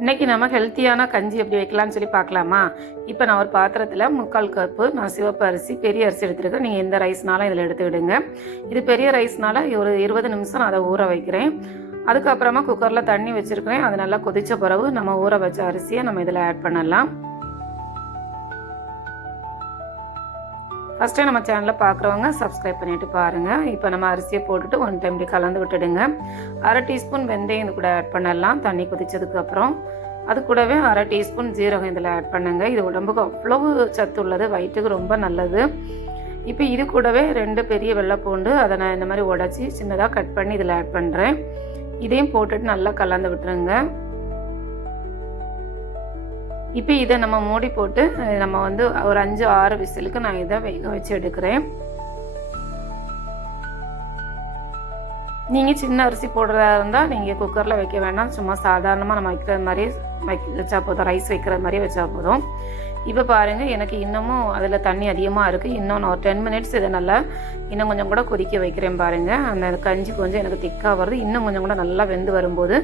இன்றைக்கி நம்ம ஹெல்த்தியான கஞ்சி எப்படி வைக்கலாம்னு சொல்லி பார்க்கலாமா. இப்போ நான் ஒரு பாத்திரத்தில் 3/4 கப்பு நான் சிவப்பு அரிசி பெரிய அரிசி எடுத்துருக்கேன். நீங்கள் எந்த ரைஸ்னாலும் இதில் எடுத்துக்கிடுங்க. இது பெரிய ரைஸ்னால ஒரு 20 நிமிஷம் நான் அதை ஊற வைக்கிறேன். அதுக்கப்புறமா குக்கரில் தண்ணி வச்சுருக்கிறேன். அது நல்லா கொதித்த பிறகு நம்ம ஊற வச்ச அரிசியை நம்ம இதில் ஆட் பண்ணலாம். ஃபஸ்ட்டு நம்ம சேனலில் பார்க்குறவங்க சப்ஸ்கிரைப் பண்ணிவிட்டு பாருங்கள். இப்போ நம்ம அரிசியை போட்டுட்டு 1 டைம் இப்படி கலந்து விட்டுடுங்க. 1/2 டீஸ்பூன் வெந்தயம் இது கூட ஆட் பண்ணலாம் தண்ணி கொதிச்சதுக்கப்புறம். அது கூடவே 1/2 டீஸ்பூன் ஜீரகம் இதில் ஆட் பண்ணுங்க. இது உடம்புக்கு அவ்வளவு சத்து உள்ளது, வயிற்றுக்கு ரொம்ப நல்லது. இப்போ இது கூடவே 2 பெரிய வெள்ளைப்பூண்டு அதை நான் இந்த மாதிரி உடச்சி சின்னதாக கட் பண்ணி இதில் ஆட் பண்ணுறேன். இதையும் போட்டுட்டு நல்லா கலந்து விட்டுருங்க. இப்போ இதை நம்ம மூடி போட்டு நம்ம வந்து ஒரு 5-6 விசிலுக்கு நான் இதை வேக வச்சு எடுக்கிறேன். நீங்கள் சின்ன அரிசி போடுறதா இருந்தால் நீங்கள் குக்கரில் வைக்க வேண்டாம், சும்மா சாதாரணமாக நம்ம வைக்கிற மாதிரி வச்சா போதும், ரைஸ் வைக்கிற மாதிரி வச்சா போதும். இப்போ பாருங்கள், எனக்கு இன்னமும் அதில் தண்ணி அதிகமாக இருக்குது. இன்னும் நான் ஒரு 10 மினிட்ஸ் இதை நல்லா இன்னும் கொஞ்சம் கூட கொதிக்க வைக்கிறேன் பாருங்கள். அந்த கஞ்சி கொஞ்சம் எனக்கு திக்காக வருது. இன்னும் கொஞ்சம் கூட நல்லா வெந்து வரும்போது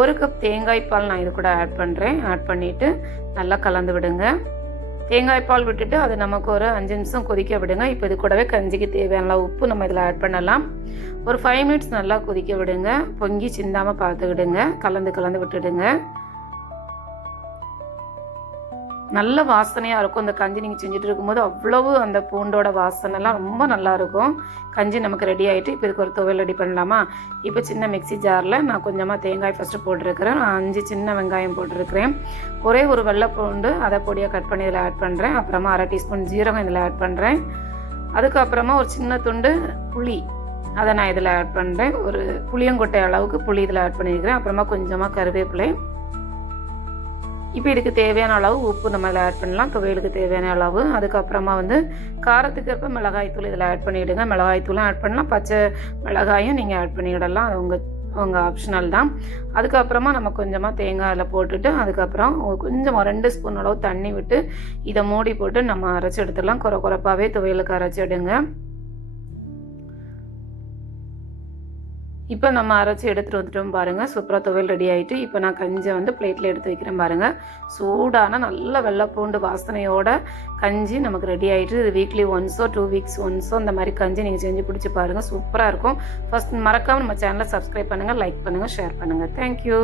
1 கப் தேங்காய் பால் நான் இது கூட ஆட் பண்ணுறேன். ஆட் பண்ணிவிட்டு நல்லா கலந்து விடுங்க. தேங்காய் பால் விட்டுட்டு அது நமக்கு ஒரு 5 நிமிஷம் கொதிக்க விடுங்க. இப்போ இது கூடவே கஞ்சிக்கு தேவையான உப்பு நம்ம இதில் ஆட் பண்ணலாம். ஒரு 5 மினிட்ஸ் நல்லா கொதிக்க விடுங்க. பொங்கி சிந்தாமல் பார்த்துக்கிடுங்க. கலந்து விட்டுடுங்க. நல்ல வாசனையாக இருக்கும் இந்த கஞ்சி. நீங்கள் செஞ்சுட்டு இருக்கும்போது அவ்வளவு அந்த பூண்டோட வாசனைலாம் ரொம்ப நல்லாயிருக்கும். கஞ்சி நமக்கு ரெடி ஆகிட்டு இப்போ இதுக்கு ஒரு துவையல் ரெடி பண்ணலாமா. இப்போ சின்ன மிக்ஸி ஜாரில் நான் கொஞ்சமாக தேங்காய் ஃபஸ்ட்டு போட்டிருக்கிறேன். 5 சின்ன வெங்காயம் போட்டிருக்கிறேன். ஒரே ஒரு வெள்ளை பூண்டு அதை பொடியாக கட் பண்ணி இதில் ஆட் பண்ணுறேன். அப்புறமா 1/2 டீஸ்பூன் ஜீரகம் இதில் ஆட் பண்ணுறேன். அதுக்கப்புறமா ஒரு சின்ன துண்டு புளி அதை நான் இதில் ஆட் பண்ணுறேன். ஒரு புளியங்கொட்டை அளவுக்கு புளி இதில் ஆட் பண்ணியிருக்கிறேன். அப்புறமா கொஞ்சமாக கருவேப்பிலை. இப்போ இதுக்கு தேவையான அளவு உப்பு நம்ம இதில் ஆட் பண்ணலாம், துவையலுக்கு தேவையான அளவு. அதுக்கப்புறமா வந்து காரத்துக்கு ஏற்ப மிளகாய்த்தூள் இதில் ஆட் பண்ணிவிடுங்க. மிளகாய்த்தூளும் ஆட் பண்ணலாம், பச்சை மிளகாயும் நீங்கள் ஆட் பண்ணிவிடலாம், அது உங்கள் ஆப்ஷனல் தான். அதுக்கப்புறமா நம்ம கொஞ்சமாக தேங்காய் அதில் போட்டுட்டு அதுக்கப்புறம் கொஞ்சம் 2 ஸ்பூன் அளவு தண்ணி விட்டு இதை மூடி போட்டு நம்ம அரைச்சி எடுத்துடலாம். குறைப்பாகவே துவையலுக்கு அரைச்சி எடுங்க. இப்போ நம்ம அரைச்சி எடுத்துகிட்டு வந்துட்டோம் பாருங்கள். சூப்பராக துவையல் ரெடி ஆகிட்டு இப்போ நான் கஞ்சியை வந்து பிளேட்டில் எடுத்து வைக்கிறேன் பாருங்கள். சூடான நல்ல வெள்ளைப்பூண்டு வாசனையோட கஞ்சி நமக்கு ரெடி ஆகிட்டு. இது வீக்லி ஒன்ஸோ 2 வீக்ஸ் ஒன்ஸோ இந்த மாதிரி கஞ்சி நீங்கள் செஞ்சு பிடிச்சி பாருங்கள். சூப்பராக இருக்கும். ஃபஸ்ட் மறக்காமல் நம்ம சேனலை சப்ஸ்கிரைப் பண்ணுங்கள், லைக் பண்ணுங்கள், ஷேர் பண்ணுங்கள். தேங்க்யூ.